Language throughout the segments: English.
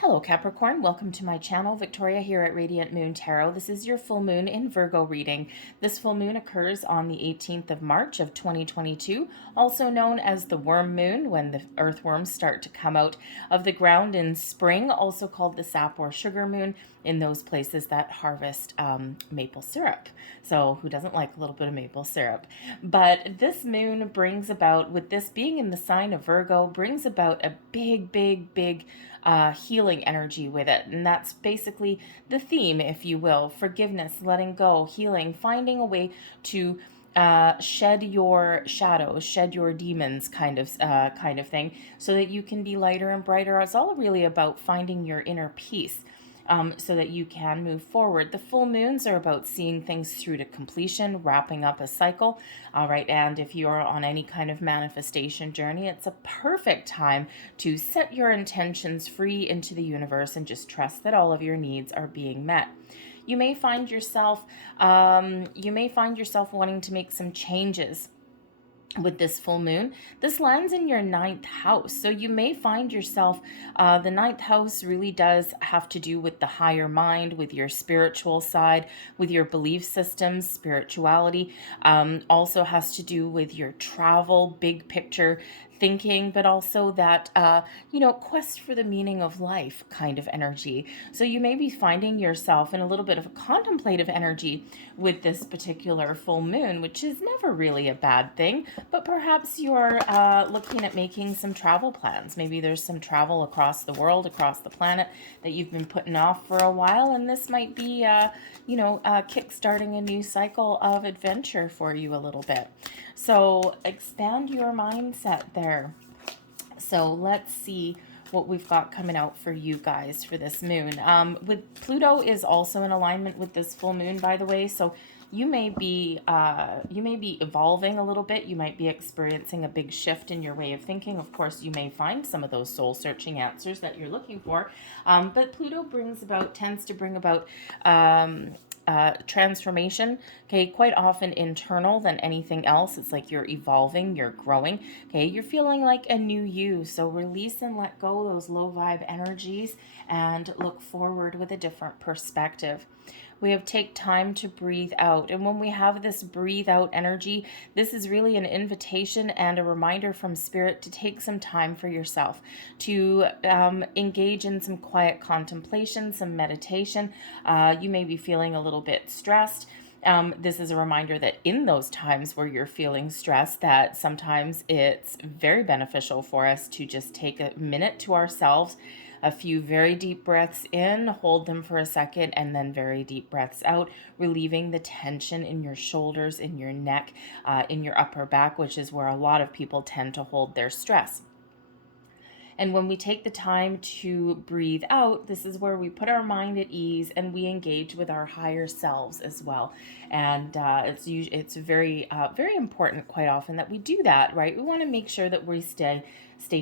Hello Capricorn, welcome to my channel. Victoria here at Radiant Moon Tarot. This is your full moon in Virgo reading. This full moon occurs on the 18th of March of 2022, also known as the worm moon, when the earthworms start to come out of the ground in spring, also called the sap or sugar moon in those places that harvest maple syrup. So who doesn't like a little bit of maple syrup? But this moon brings about, with this being in the sign of Virgo, brings about a big healing energy with it. And that's basically the theme, if you will: forgiveness, letting go, healing, finding a way to shed your shadows, shed your demons, kind of thing, so that you can be lighter and brighter. It's all really about finding your inner peace. So that you can move forward. The full moons are about seeing things through to completion, wrapping up a cycle. All right, and if you're on any kind of manifestation journey, it's a perfect time to set your intentions free into the universe and just trust that all of your needs are being met. You may find yourself wanting to make some changes with this full moon. This lands in your ninth house, so you may find yourself, the ninth house really does have to do with the higher mind, with your spiritual side, with your belief systems, spirituality. Also has to do with your travel, big picture thinking, but also that quest for the meaning of life kind of energy. So you may be finding yourself in a little bit of a contemplative energy with this particular full moon, which is never really a bad thing. But perhaps you're looking at making some travel plans. Maybe there's some travel across the world, across the planet, that you've been putting off for a while, and this might be kickstarting a new cycle of adventure for you a little bit. So expand your mindset there. So let's see what we've got coming out for you guys for this moon. With Pluto is also in alignment with this full moon, by the way. So you may be evolving a little bit. You might be experiencing a big shift in your way of thinking. Of course, you may find some of those soul-searching answers that you're looking for. But Pluto tends to bring about transformation, okay, quite often internal than anything else. It's like you're evolving, you're growing, okay, you're feeling like a new you. So release and let go those low vibe energies and look forward with a different perspective. We have take time to breathe out. And when we have this breathe out energy, this is really an invitation and a reminder from Spirit to take some time for yourself, to engage in some quiet contemplation, some meditation. You may be feeling a little bit stressed. This is a reminder that in those times where you're feeling stressed, that sometimes it's very beneficial for us to just take a minute to ourselves, a few very deep breaths in, hold them for a second, and then very deep breaths out, relieving the tension in your shoulders, in your neck, in your upper back, which is where a lot of people tend to hold their stress. And when we take the time to breathe out, this is where we put our mind at ease and we engage with our higher selves as well. And it's very important quite often that we do that, right? We want to make sure that we stay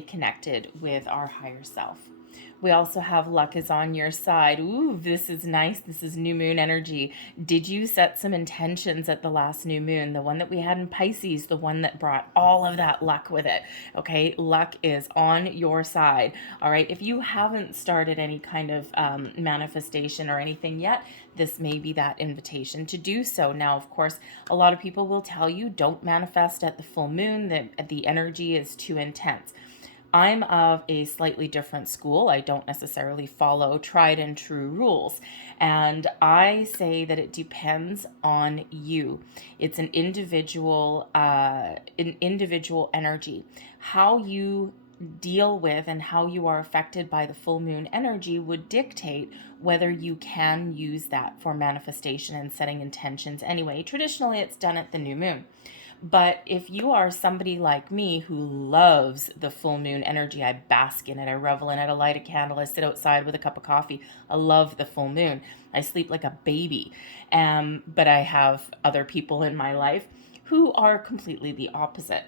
connected with our higher self. We also have luck is on your side. Ooh, this is nice. This is new moon energy. Did you set some intentions at the last new moon? The one that we had in Pisces, the one that brought all of that luck with it. Okay, luck is on your side. All right, if you haven't started any kind of manifestation or anything yet, this may be that invitation to do so. Now, of course, a lot of people will tell you don't manifest at the full moon, that the energy is too intense. I'm of a slightly different school. I don't necessarily follow tried and true rules. And I say that it depends on you. It's an individual energy. How you deal with and how you are affected by the full moon energy would dictate whether you can use that for manifestation and setting intentions. Anyway, traditionally it's done at the new moon. But if you are somebody like me who loves the full moon energy, I bask in it, I revel in it, I light a candle, I sit outside with a cup of coffee. I love the full moon. I sleep like a baby. But I have other people in my life who are completely the opposite.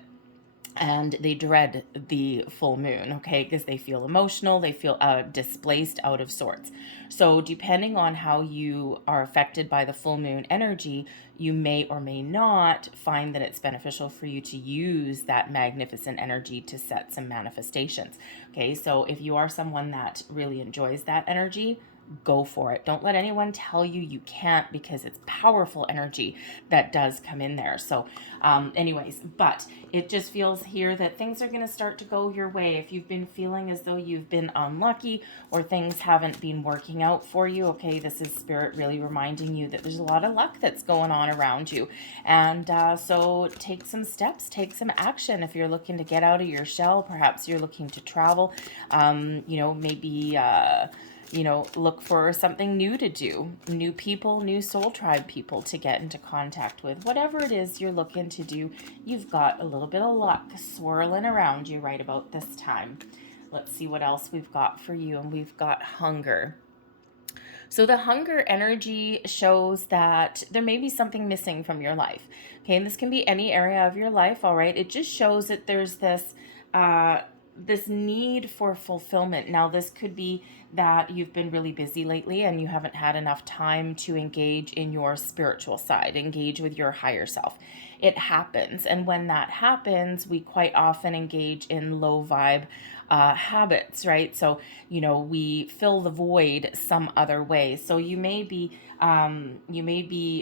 and they dread the full moon, okay, because they feel emotional, they feel displaced, out of sorts. So depending on how you are affected by the full moon energy, you may or may not find that it's beneficial for you to use that magnificent energy to set some manifestations. Okay, so if you are someone that really enjoys that energy, go for it. Don't let anyone tell you you can't, because it's powerful energy that does come in there. So anyways, but it just feels here that things are going to start to go your way. If you've been feeling as though you've been unlucky or things haven't been working out for you, okay, this is Spirit really reminding you that there's a lot of luck that's going on around you. And so take some steps, take some action. If you're looking to get out of your shell, perhaps you're looking to travel, maybe look for something new to do, new people, new soul tribe people to get into contact with. Whatever it is you're looking to do, you've got a little bit of luck swirling around you right about this time. Let's see what else we've got for you. And we've got hunger. So the hunger energy shows that there may be something missing from your life. Okay, and this can be any area of your life, all right? It just shows that there's this need for fulfillment. Now, this could be that you've been really busy lately and you haven't had enough time to engage in your spiritual side, engage with your higher self. It happens. And when that happens, we quite often engage in low vibe habits, right? So, we fill the void some other way. So you may be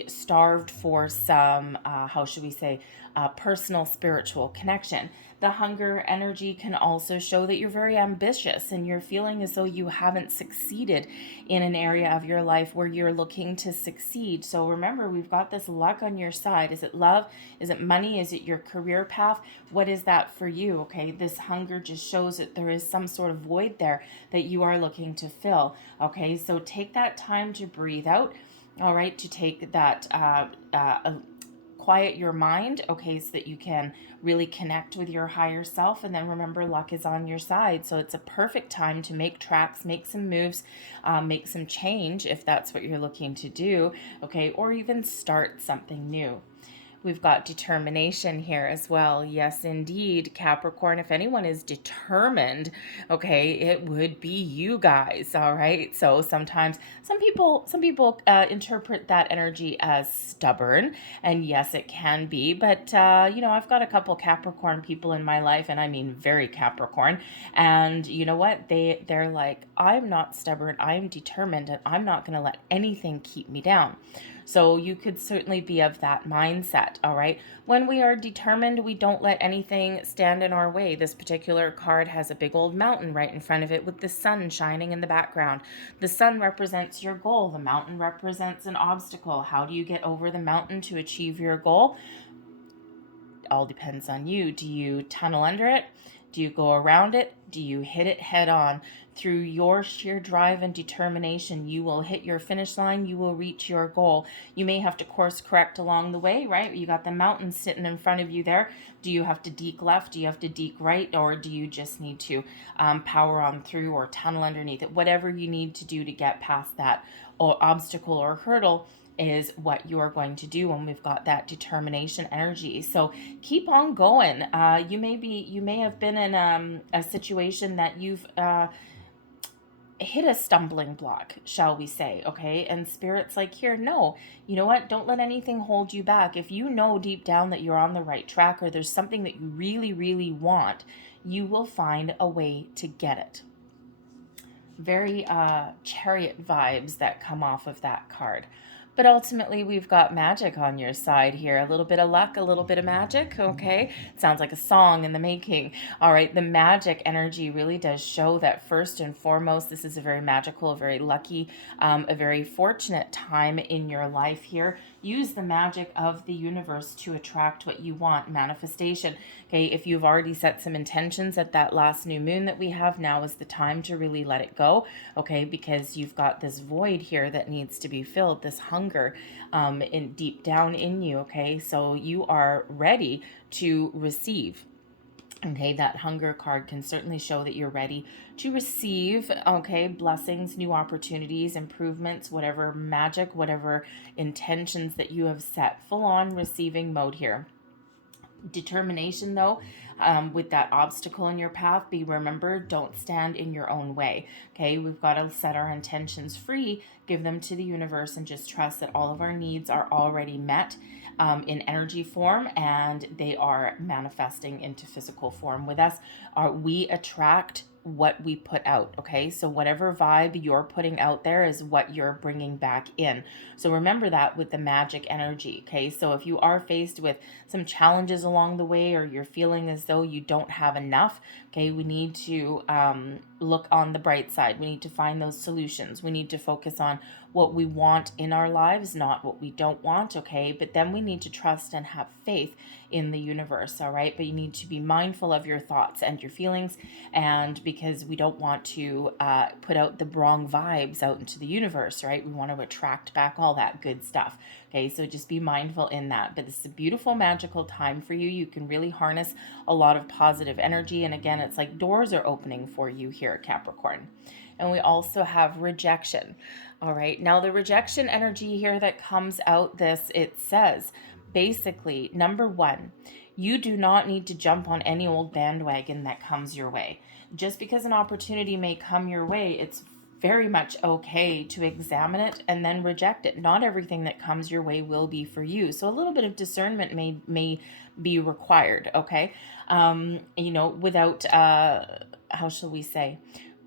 starved for some, how should we say, personal spiritual connection. The hunger energy can also show that you're very ambitious and you're feeling as though you haven't succeeded in an area of your life where you're looking to succeed. So remember, we've got this luck on your side. Is it love? Is it money? Is it your career path? What is that for you? Okay, this hunger just shows that there is some sort of void there that you are looking to fill. Okay, so take that time to breathe out. All right, to take that quiet your mind, okay, so that you can really connect with your higher self. And then remember, luck is on your side. So it's a perfect time to make tracks, make some moves, make some change if that's what you're looking to do, okay, or even start something new. We've got determination here as well. Yes, indeed, Capricorn. If anyone is determined, okay, it would be you guys. All right. So sometimes some people interpret that energy as stubborn, and yes, it can be. But I've got a couple Capricorn people in my life, and I mean very Capricorn. And you know what? They're like, I'm not stubborn. I'm determined, and I'm not going to let anything keep me down. So you could certainly be of that mindset, all right? When we are determined, we don't let anything stand in our way. This particular card has a big old mountain right in front of it with the sun shining in the background. The sun represents your goal. The mountain represents an obstacle. How do you get over the mountain to achieve your goal? It all depends on you. Do you tunnel under it? Do you go around it? Do you hit it head on? Through your sheer drive and determination, you will hit your finish line. You will reach your goal. You may have to course correct along the way, right? You got the mountain sitting in front of you there. Do you have to deke left? Do you have to deke right? Or do you just need to power on through or tunnel underneath it? Whatever you need to do to get past that obstacle or hurdle is what you are going to do when we've got that determination energy. So keep on going. You may have been in a situation that you've hit a stumbling block, shall we say, okay? And Spirit's like, here, no, you know what? Don't let anything hold you back. If you know deep down that you're on the right track or there's something that you really, really want, you will find a way to get it. Very chariot vibes that come off of that card. But ultimately, we've got magic on your side here. A little bit of luck, a little bit of magic, okay? Sounds like a song in the making. All right, the magic energy really does show that first and foremost, this is a very magical, a very lucky, a very fortunate time in your life here. Use the magic of the universe to attract what you want, manifestation. Okay, if you've already set some intentions at that last new moon that we have, now is the time to really let it go, okay, because you've got this void here that needs to be filled, this hunger in deep down in you, okay, so you are ready to receive. Okay, that hunger card can certainly show that you're ready to receive, okay, blessings, new opportunities, improvements, whatever magic, whatever intentions that you have set. Full on receiving mode here. Determination, though, with that obstacle in your path, remember, don't stand in your own way. Okay, we've got to set our intentions free, give them to the universe, and just trust that all of our needs are already met in energy form, and they are manifesting into physical form with us. We attract what we put out. Okay, so whatever vibe you're putting out there is what you're bringing back in. So remember that with the magic energy. Okay, so if you are faced with some challenges along the way, or you're feeling as though you don't have enough, okay, we need to look on the bright side. We need to find those solutions. We need to focus on what we want in our lives, not what we don't want. Okay, but then we need to trust and have faith in the universe. All right, but you need to be mindful of your thoughts and your feelings, and because we don't want to put out the wrong vibes out into the universe, right? We want to attract back all that good stuff. Okay, so just be mindful in that. But this is a beautiful, magical time for you. You can really harness a lot of positive energy. And again, it's like doors are opening for you here, Capricorn. And we also have rejection. All right, now the rejection energy here that comes out it says, basically, number one, you do not need to jump on any old bandwagon that comes your way. Just because an opportunity may come your way, it's very much okay to examine it and then reject it. Not everything that comes your way will be for you. So a little bit of discernment may be required, okay? Without, how shall we say?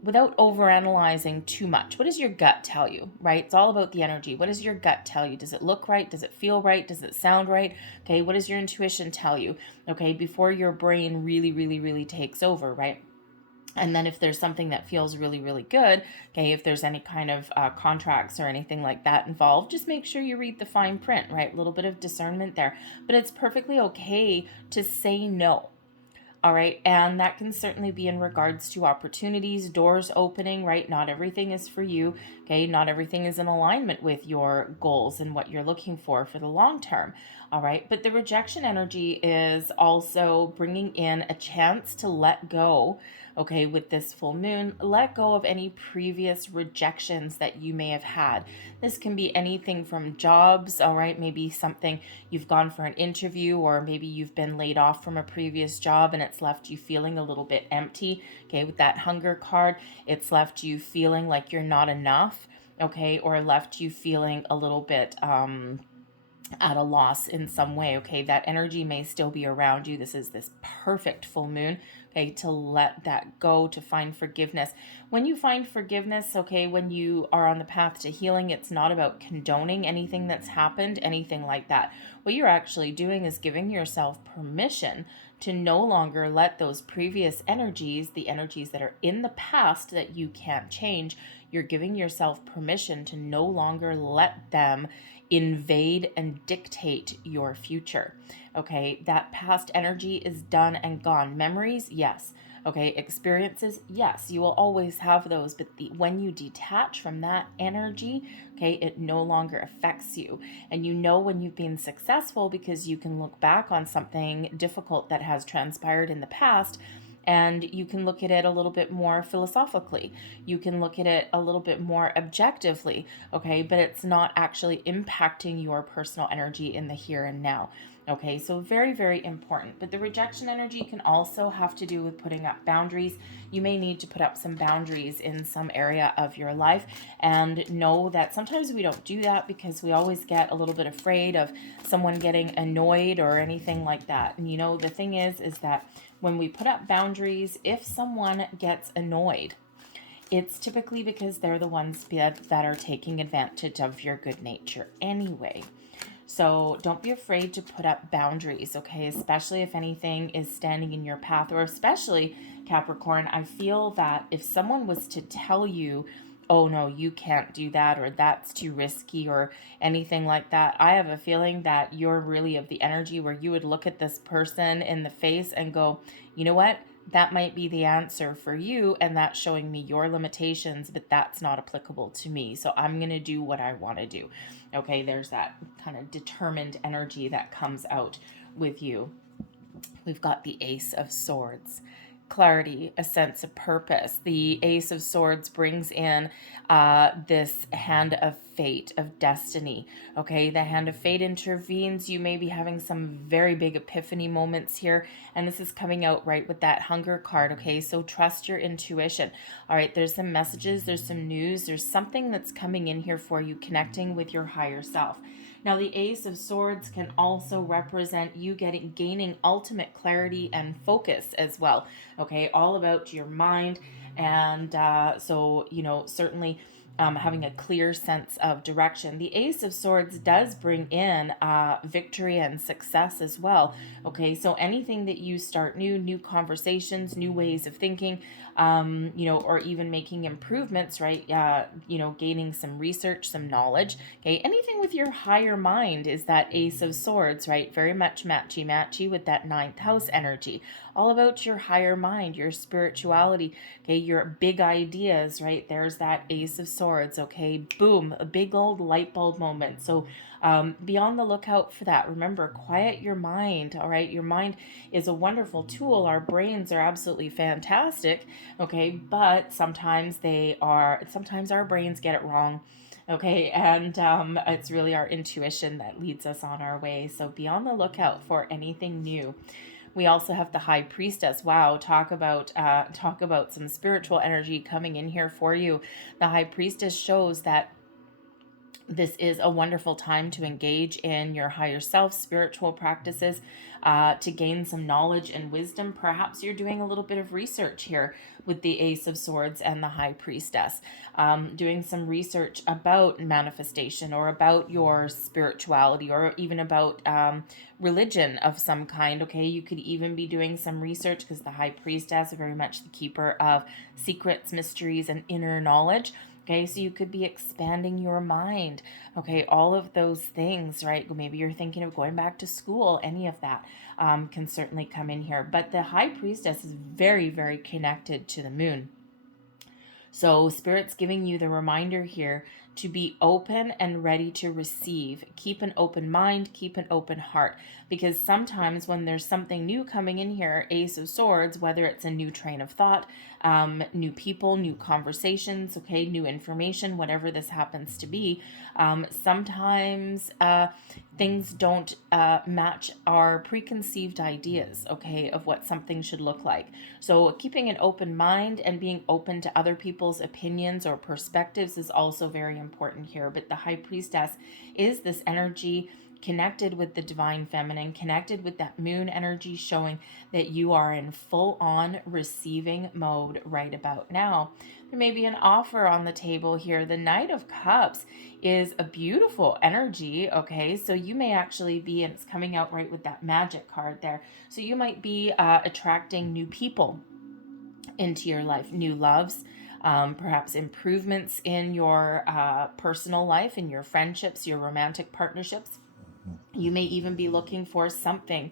Without overanalyzing too much. What does your gut tell you, right? It's all about the energy. What does your gut tell you? Does it look right? Does it feel right? Does it sound right? Okay, what does your intuition tell you? Okay, before your brain really, really, really takes over, right? And then if there's something that feels really, really good, okay, if there's any kind of contracts or anything like that involved, just make sure you read the fine print, right? A little bit of discernment there. But it's perfectly okay to say no. All right. And that can certainly be in regards to opportunities, doors opening, right? Not everything is for you. Okay. Not everything is in alignment with your goals and what you're looking for the long term. All right. But the rejection energy is also bringing in a chance to let go. Okay, with this full moon, let go of any previous rejections that you may have had. This can be anything from jobs, all right, maybe something you've gone for an interview, or maybe you've been laid off from a previous job and it's left you feeling a little bit empty. Okay, with that hunger card, it's left you feeling like you're not enough, okay, or left you feeling a little bit at a loss in some way. Okay, that energy may still be around you. This is this perfect full moon, okay, to let that go, to find forgiveness. When you find forgiveness, okay, when you are on the path to healing, it's not about condoning anything that's happened, anything like that. What you're actually doing is giving yourself permission to no longer let those previous energies, the energies that are in the past that you can't change, you're giving yourself permission to no longer let them invade and dictate your future. Okay, that past energy is done and gone. Memories, yes. Okay, experiences, yes, you will always have those, but when you detach from that energy, okay, it no longer affects you. And you know when you've been successful because you can look back on something difficult that has transpired in the past, and you can look at it a little bit more philosophically. You can look at it a little bit more objectively, okay? But it's not actually impacting your personal energy in the here and now. Okay, so very, very important. But the rejection energy can also have to do with putting up boundaries. You may need to put up some boundaries in some area of your life, and know that sometimes we don't do that because we always get a little bit afraid of someone getting annoyed or anything like that. And the thing is that when we put up boundaries, if someone gets annoyed, it's typically because they're the ones that are taking advantage of your good nature anyway. So don't be afraid to put up boundaries, okay? Especially if anything is standing in your path, or especially, Capricorn, I feel that if someone was to tell you, oh no, you can't do that, or that's too risky, or anything like that, I have a feeling that you're really of the energy where you would look at this person in the face and go, you know what? That might be the answer for you, and that's showing me your limitations, but that's not applicable to me. So I'm going to do what I want to do. Okay, there's that kind of determined energy that comes out with you. We've got the Ace of Swords. clarity, a sense of purpose. The Ace of Swords brings in this hand of fate, of destiny. Okay, the hand of fate intervenes. You may be having some very big epiphany moments here, and this is coming out right with that Hunger card. Okay, so trust your intuition. All right, there's some messages, there's some news, there's something that's coming in here for you, connecting with your higher self. Now, the Ace of Swords can also represent you gaining ultimate clarity and focus as well. Okay, all about your mind. And so, certainly having a clear sense of direction. The Ace of Swords does bring in victory and success as well. Okay, so anything that you start new conversations, new ways of thinking, or even making improvements, right? Gaining some research, some knowledge. Okay, anything with your higher mind is that Ace of Swords, right? Very much matchy with that ninth house energy. All about your higher mind, your spirituality, okay, your big ideas, right? There's that Ace of Swords, okay? Boom, a big old light bulb moment. So be on the lookout for that. Remember, quiet your mind, all right? Your mind is a wonderful tool. Our brains are absolutely fantastic, okay? But sometimes our brains get it wrong. Okay, and it's really our intuition that leads us on our way. So be on the lookout for anything new. We also have the High Priestess. Wow, talk about some spiritual energy coming in here for you. The High Priestess shows that this is a wonderful time to engage in your higher self, spiritual practices, to gain some knowledge and wisdom. Perhaps you're doing a little bit of research here with the Ace of Swords and the High Priestess, doing some research about manifestation or about your spirituality or even about religion of some kind. Okay, you could even be doing some research because the High Priestess is very much the keeper of secrets, mysteries, and inner knowledge. Okay, so you could be expanding your mind. Okay, all of those things, right? Maybe you're thinking of going back to school. Any of that can certainly come in here. But the High Priestess is very, very connected to the moon. So Spirit's giving you the reminder here to be open and ready to receive. Keep an open mind, keep an open heart. Because sometimes when there's something new coming in here, Ace of Swords, whether it's a new train of thought, new people, new conversations, okay, new information, whatever this happens to be, sometimes things don't match our preconceived ideas, okay, of what something should look like. So keeping an open mind and being open to other people's opinions or perspectives is also very important here. But the High Priestess is this energy connected with the divine feminine, connected with that moon energy, showing that you are in full-on receiving mode right about now. There may be an offer on the table here. The Knight of Cups is a beautiful energy, okay? So you may actually be, and it's coming out right with that Magic card there, so you might be attracting new people into your life, new loves, perhaps improvements in your personal life, in your friendships, your romantic partnerships. You may even be looking for something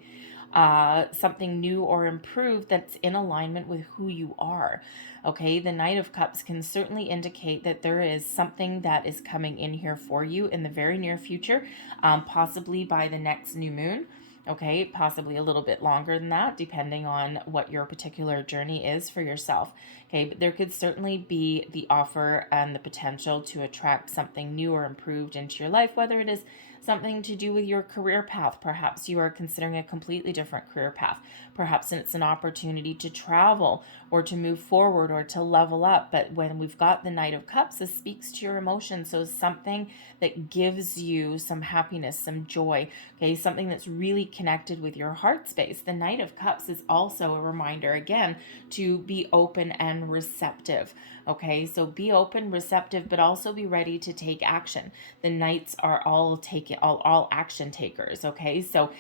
new or improved that's in alignment with who you are. Okay, the Knight of Cups can certainly indicate that there is something that is coming in here for you in the very near future, possibly by the next new moon. Okay, possibly a little bit longer than that, depending on what your particular journey is for yourself. Okay, but there could certainly be the offer and the potential to attract something new or improved into your life, whether it is something to do with your career path. Perhaps you are considering a completely different career path. Perhaps it's an opportunity to travel or to move forward or to level up. But when we've got the Knight of Cups, this speaks to your emotions. So something that gives you some happiness, some joy, okay, something that's really connected with your heart space. The Knight of Cups is also a reminder, again, to be open and receptive. Okay, so be open, receptive, but also be ready to take action. The Knights are all action takers. Okay, so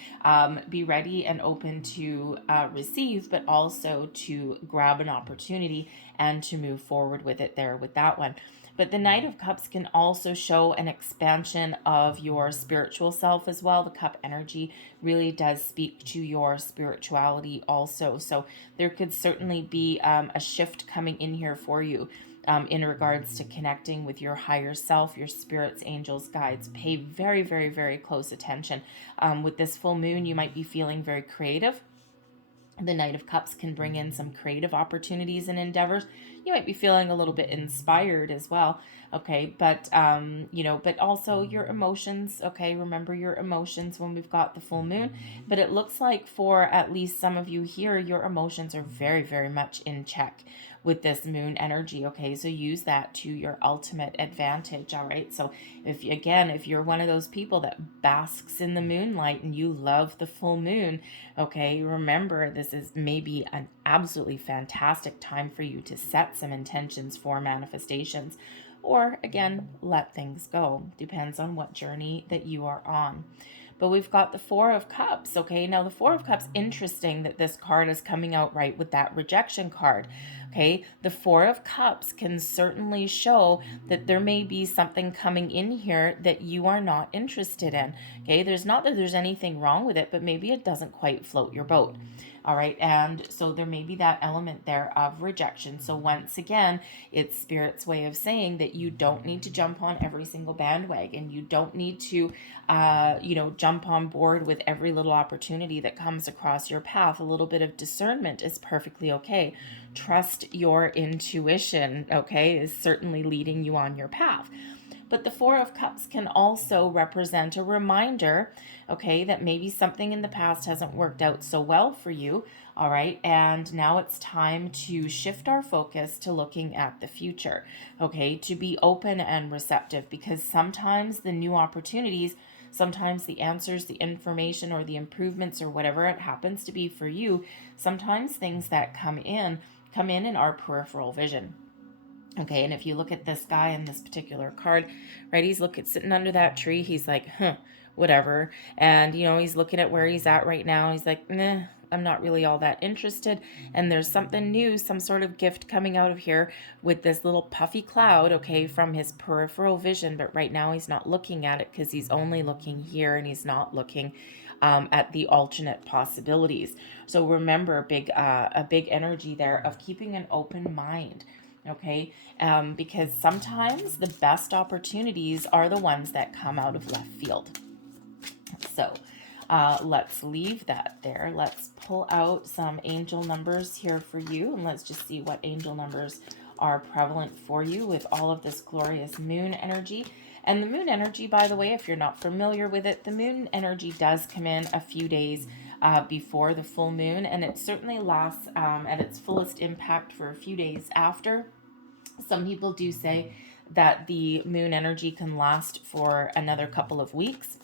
be ready and open to receive, but also to grab an opportunity and to move forward with it there with that one. But the Knight of Cups can also show an expansion of your spiritual self as well. The cup energy really does speak to your spirituality also. So there could certainly be a shift coming in here for you in regards to connecting with your higher self, your spirits, angels, guides. Pay very, very, very close attention. With this full moon, you might be feeling very creative. The Knight of Cups can bring in some creative opportunities and endeavors. You might be feeling a little bit inspired as well. Okay, but but also your emotions. Okay, remember your emotions when we've got the full moon. But it looks like for at least some of you here, your emotions are very, very much in check with this moon energy. Okay, so use that to your ultimate advantage. All right, so if you're one of those people that basks in the moonlight and you love the full moon, okay, remember this is maybe an absolutely fantastic time for you to set some intentions for manifestations, or again, let things go. Depends on what journey that you are on. But we've got the Four of Cups, okay? Now, the Four of Cups, interesting that this card is coming out right with that rejection card, okay? The Four of Cups can certainly show that there may be something coming in here that you are not interested in, okay? There's not that there's anything wrong with it, but maybe it doesn't quite float your boat. All right, and so there may be that element there of rejection. So once again, it's Spirit's way of saying that you don't need to jump on every single bandwagon. You don't need to, jump on board with every little opportunity that comes across your path. A little bit of discernment is perfectly okay. Trust your intuition, okay, is certainly leading you on your path. But the Four of Cups can also represent a reminder, okay, that maybe something in the past hasn't worked out so well for you, all right, and now it's time to shift our focus to looking at the future, okay, to be open and receptive, because sometimes the new opportunities, sometimes the answers, the information, or the improvements, or whatever it happens to be for you, sometimes things that come in our peripheral vision. Okay, and if you look at this guy in this particular card, right, he's sitting under that tree. He's like, whatever. And, he's looking at where he's at right now. He's like, nah, I'm not really all that interested. And there's something new, some sort of gift coming out of here with this little puffy cloud, okay, from his peripheral vision. But right now he's not looking at it because he's only looking here and he's not looking at the alternate possibilities. So remember, a big energy there of keeping an open mind. Okay, because sometimes the best opportunities are the ones that come out of left field. So let's leave that there. Let's pull out some angel numbers here for you, and let's just see what angel numbers are prevalent for you with all of this glorious moon energy. And the moon energy, by the way, if you're not familiar with it, the moon energy does come in a few days before the full moon, and it certainly lasts at its fullest impact for a few days after. Some people do say that the moon energy can last for another couple of weeks.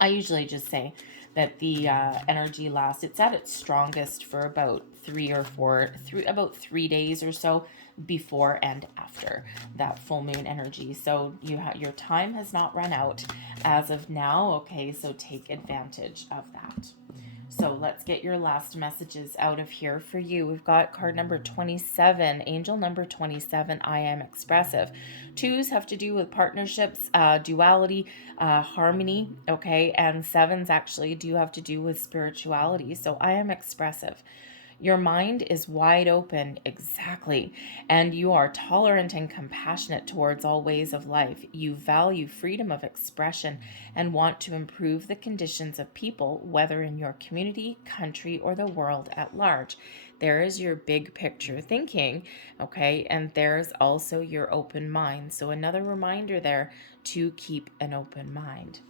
I usually just say that the energy lasts, it's at its strongest for about 3 days or so before and after that full moon energy. So your time has not run out as of now. Okay, so take advantage of that. So let's get your last messages out of here for you. We've got card number 27, angel number 27, I am expressive. Twos have to do with partnerships, duality, harmony, okay? And sevens actually do have to do with spirituality. So I am expressive. Your mind is wide open, exactly, and you are tolerant and compassionate towards all ways of life. You value freedom of expression and want to improve the conditions of people, whether in your community, country, or the world at large. There is your big picture thinking, okay, and there's also your open mind. So another reminder there to keep an open mind.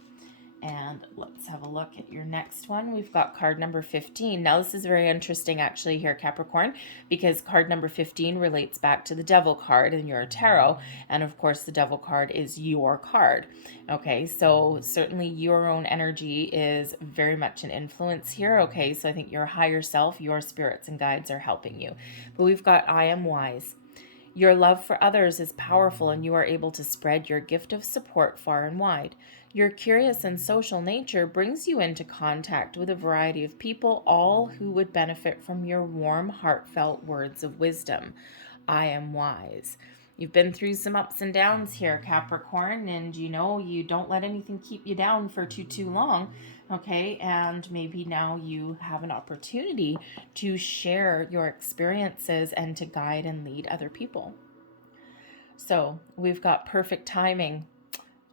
And let's have a look at your next one. We've got card number 15. Now, this is very interesting actually here, Capricorn, because card number 15 relates back to the Devil card in your tarot. And of course, the Devil card is your card. Okay, so certainly your own energy is very much an influence here. Okay, so I think your higher self, your spirits and guides are helping you. But we've got I am wise. Your love for others is powerful, and you are able to spread your gift of support far and wide. Your curious and social nature brings you into contact with a variety of people, all who would benefit from your warm, heartfelt words of wisdom. I am wise. You've been through some ups and downs here, Capricorn, and you don't let anything keep you down for too long, okay? And maybe now you have an opportunity to share your experiences and to guide and lead other people. So we've got perfect timing.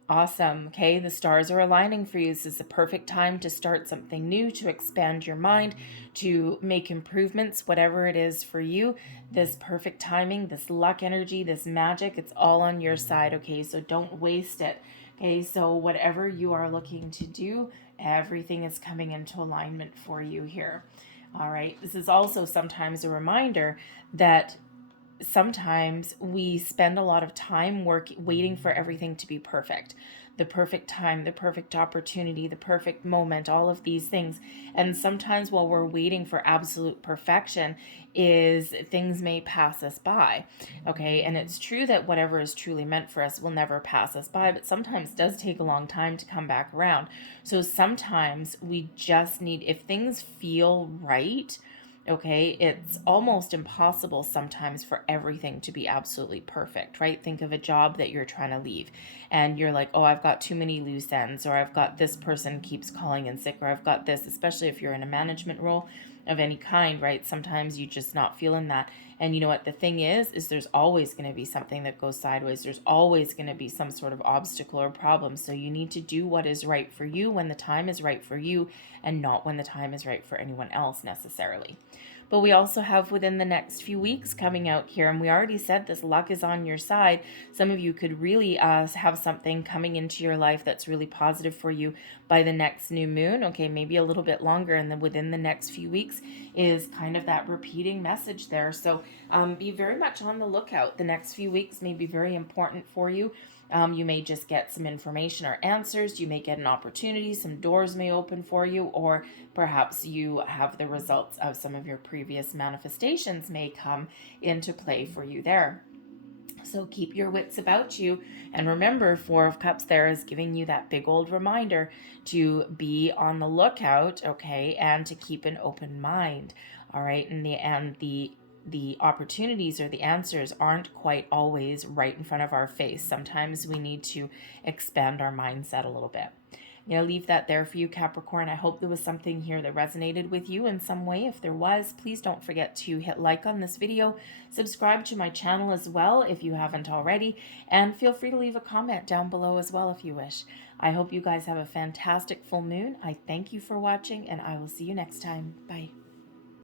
Awesome. Okay, the stars are aligning for you. This is the perfect time to start something new, to expand your mind, to make improvements, whatever it is for you. This perfect timing, this luck energy, this magic, it's all on your side. Okay, so don't waste it. Okay, so whatever you are looking to do, everything is coming into alignment for you here. All right, this is also sometimes a reminder that sometimes we spend a lot of time waiting for everything to be perfect. The perfect time, the perfect opportunity, the perfect moment, all of these things. And sometimes while we're waiting for absolute perfection, is things may pass us by. Okay, and it's true that whatever is truly meant for us will never pass us by, but sometimes it does take a long time to come back around. So sometimes we just need, if things feel right, okay, it's almost impossible sometimes for everything to be absolutely perfect, right? Think of a job that you're trying to leave and you're like, oh, I've got too many loose ends, or I've got this person keeps calling in sick, or I've got this, especially if you're in a management role of any kind, right? Sometimes you just not feeling that. And you know what the thing is there's always going to be something that goes sideways. There's always going to be some sort of obstacle or problem. So you need to do what is right for you when the time is right for you, and not when the time is right for anyone else necessarily. But we also have within the next few weeks coming out here, and we already said this luck is on your side. Some of you could really have something coming into your life that's really positive for you by the next new moon. Okay, maybe a little bit longer, and then within the next few weeks is kind of that repeating message there. So be very much on the lookout. The next few weeks may be very important for you. You may just get some information or answers. You may get an opportunity. Some doors may open for you, or perhaps you have the results of some of your previous manifestations may come into play for you there. So keep your wits about you. And remember, Four of Cups there is giving you that big old reminder to be on the lookout, okay, and to keep an open mind. All right, and the opportunities or the answers aren't quite always right in front of our face. Sometimes we need to expand our mindset a little bit. I'm going to leave that there for you, Capricorn. I hope there was something here that resonated with you in some way. If there was, please don't forget to hit like on this video, subscribe to my channel as well if you haven't already, and feel free to leave a comment down below as well if you wish. I hope you guys have a fantastic full moon. I thank you for watching, and I will see you next time. Bye.